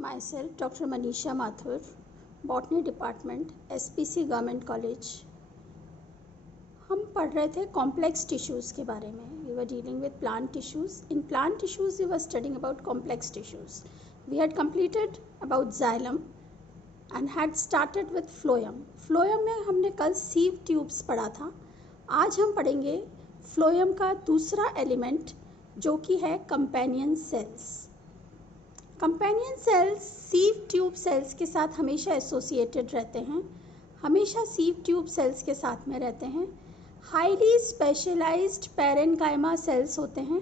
Myself, Dr. Manisha Mathur, Botany Department, SPC Government College. हम पढ़ रहे थे कॉम्प्लेक्स टिश्यूज़ के बारे में. We were dealing with plant tissues. In plant tissues, we were studying about complex tissues. We had completed about xylem and had started with phloem. Phloem में हमने कल sieve tubes पढ़ा था. आज हम पढ़ेंगे phloem का दूसरा एलिमेंट जो कि है companion cells. Companion cells सीव tube sales के साथ हमेशा एसोसिएटेड रहते हैं, हमेशा सीव ट्यूब सेल्स के साथ में रहते हैं. हाईली स्पेशलाइज्ड पैरेन्काइमा सेल्स होते हैं.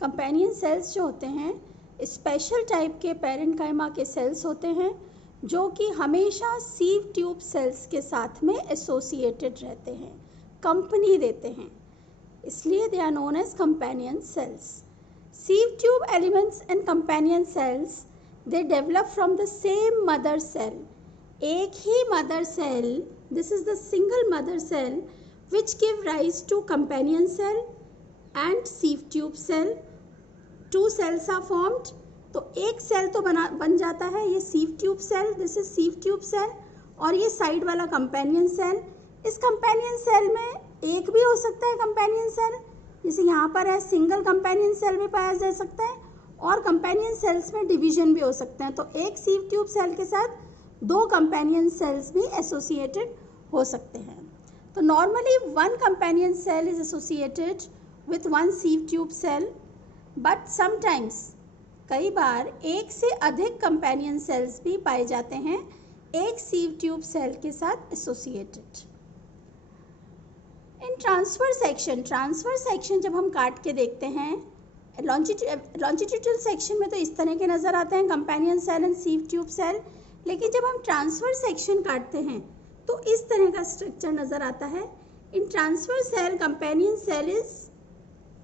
कंपेनियन सेल्स जो होते हैं स्पेशल टाइप के पैरेन्काइमा के सेल्स होते हैं जो कि हमेशा सीव ट्यूब सेल्स के साथ में एसोसिएटेड रहते हैं, कंपनी देते हैं, इसलिए they are known as companion cells. Sieve tube elements and companion cells, they develop from the same mother cell. एक ही mother cell, this is the single mother cell which give rise to companion cell and sieve tube cell. Two cells are formed. तो एक cell तो बन जाता है, ये sieve tube cell, this is sieve tube cell, और ये side वाला companion cell. इस companion cell में एक भी हो सकता है companion cell, जैसे यहाँ पर है सिंगल कंपेनियन सेल भी पाया जा सकता है और कंपेनियन सेल्स में डिवीजन भी हो सकते हैं. तो एक सीव ट्यूब सेल के साथ दो कंपेनियन सेल्स भी एसोसिएटेड हो सकते हैं. तो normally one companion cell is associated with one sieve tube cell, but sometimes कई बार एक से अधिक कंपेनियन सेल्स भी पाए जाते हैं एक सीव ट्यूब सेल के साथ एसोसिएटेड. इन ट्रांसफर सेक्शन जब हम काट के देखते हैं लॉन्जिट्यूडल सेक्शन में तो इस तरह के नज़र आते हैं companion cell and sieve tube cell, लेकिन जब हम ट्रांसफर सेक्शन काटते हैं तो इस तरह का स्ट्रक्चर नज़र आता है. In transfer cell companion cell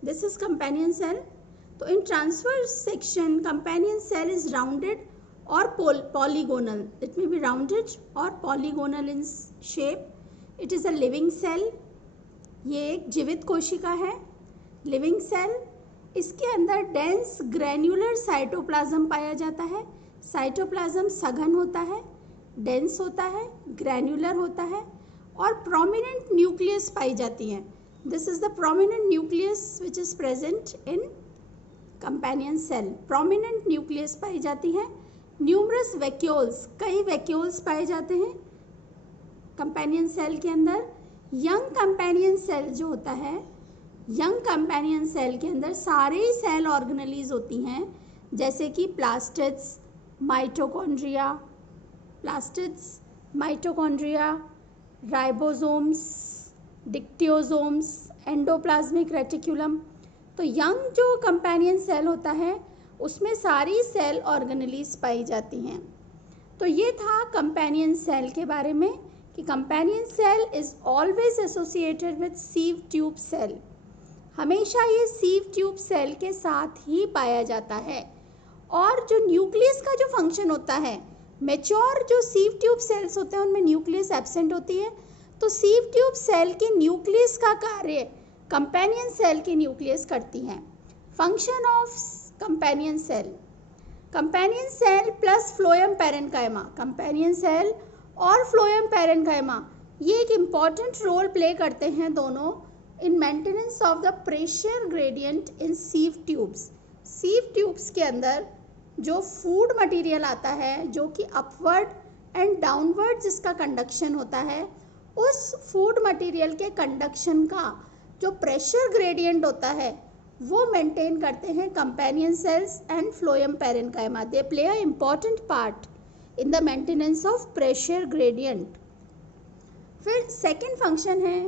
this is companion cell. तो in transfer section companion cell is rounded और polygonal. It may be rounded और polygonal in shape. It is a living cell. ये एक जीवित कोशिका है, लिविंग सेल. इसके अंदर डेंस ग्रैन्युलर साइटोप्लाज्म पाया जाता है. साइटोप्लाज्म सघन होता है, डेंस होता है, ग्रैन्युलर होता है और प्रोमिनेंट न्यूक्लियस पाई जाती हैं. This is the prominent nucleus which is present in companion cell. Prominent nucleus पाई जाती हैं. न्यूमरस वैक्यूल्स, कई वैक्यूल्स पाए जाते हैं कंपेनियन सेल के अंदर. यंग कंपेनियन सेल जो होता है, यंग कंपेनियन सेल के अंदर सारे ही सेल ऑर्गेनेलीज होती हैं, जैसे कि plastids, mitochondria, ribosomes, dictyosomes, endoplasmic reticulum. तो यंग जो कंपेनियन सेल होता है उसमें सारी सेल ऑर्गेनेलीज पाई जाती हैं. तो ये था कंपेनियन सेल के बारे में कि companion cell is always associated with sieve tube cell. हमेशा ये सीव ट्यूब सेल के साथ ही पाया जाता है. और जो न्यूक्लियस का जो फंक्शन होता है, मैच्योर जो सीव ट्यूब सेल्स होते हैं उनमें न्यूक्लियस एब्सेंट होती है. तो सीव ट्यूब सेल के न्यूक्लियस का कार्य कंपेनियन सेल की न्यूक्लियस करती हैं. Function of companion cell plus phloem parenchyma. Companion cell और फ्लोएम पैरेन्काइमा ये एक इम्पॉर्टेंट रोल प्ले करते हैं दोनों in maintenance of the pressure gradient in sieve tubes. Sieve tubes के अंदर जो फूड मटेरियल आता है जो कि अपवर्ड एंड डाउनवर्ड जिसका कंडक्शन होता है, उस फूड मटेरियल के कंडक्शन का जो प्रेशर ग्रेडियंट होता है वो मेंटेन करते हैं companion cells and phloem parenchyma. They play a important part in the maintenance of pressure gradient. फिर सेकेंड फंक्शन है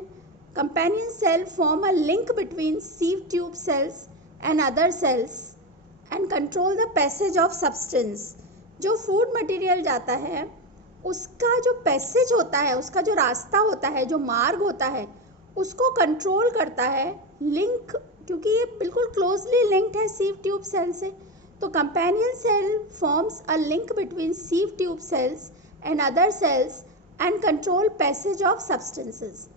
companion cell form a link between sieve tube cells and other cells and control the passage of substance. जो food material जाता है उसका जो passage होता है, उसका जो रास्ता होता है, जो मार्ग होता है, उसको कंट्रोल करता है लिंक, क्योंकि ये बिल्कुल क्लोजली लिंक्ड है सीव ट्यूब सेल से. तो companion cell forms a link between sieve tube cells and other cells and control passage of substances.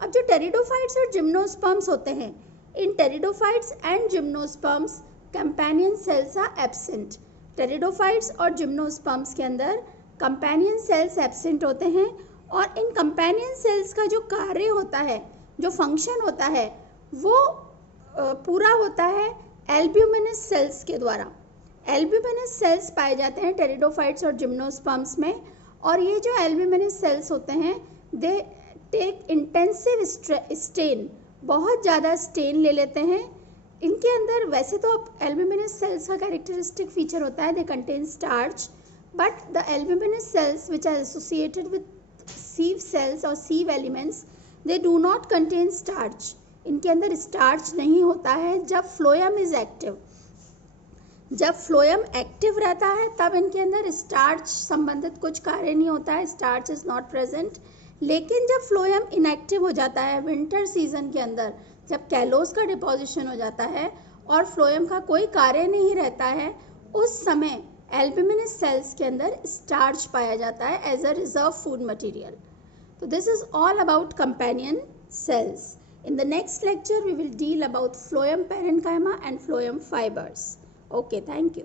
अब जो टेरिडोफाइट्स और जिम्नोस्पर्म्स होते हैं, in pteridophytes and gymnosperms companion cells are absent. Pteridophytes और gymnosperms के अंदर कंपेनियन सेल्स एब्सेंट होते हैं और इन कंपेनियन सेल्स का जो कार्य होता है, जो फंक्शन होता है, वो पूरा होता है एल्ब्यूमिनस सेल्स के द्वारा। एल्ब्यूमिनस सेल्स पाए जाते हैं टेरिडोफाइट्स और जिम्नोस्पर्म्स में, और ये जो एल्ब्यूमिनस सेल्स होते हैं दे टेक इंटेंसिव स्टेन, बहुत ज़्यादा स्टेन ले लेते हैं। इनके अंदर वैसे तो एल्ब्यूमिनस सेल्स का कैरेक्टरिस्टिक फीचर होता है they contain starch, but the albuminous cells which are associated with sieve cells और sieve elements they do not contain starch. इनके अंदर स्टार्च नहीं होता है जब फ्लोएम इज एक्टिव। जब फ्लोएम एक्टिव रहता है तब इनके अंदर स्टार्च संबंधित कुछ कार्य नहीं होता है, स्टार्च इज नॉट प्रेजेंट। लेकिन जब फ्लोएम इनएक्टिव हो जाता है विंटर सीजन के अंदर, जब कैलोस का डिपोजिशन हो जाता है और फ्लोएम का कोई कार्य नहीं रहता है, उस समय एल्ब्यूमिनस सेल्स के अंदर स्टार्च पाया जाता है as a reserve food material. So this is all about companion cells. In the next lecture, we will deal about phloem parenchyma and phloem fibers. Okay, thank you.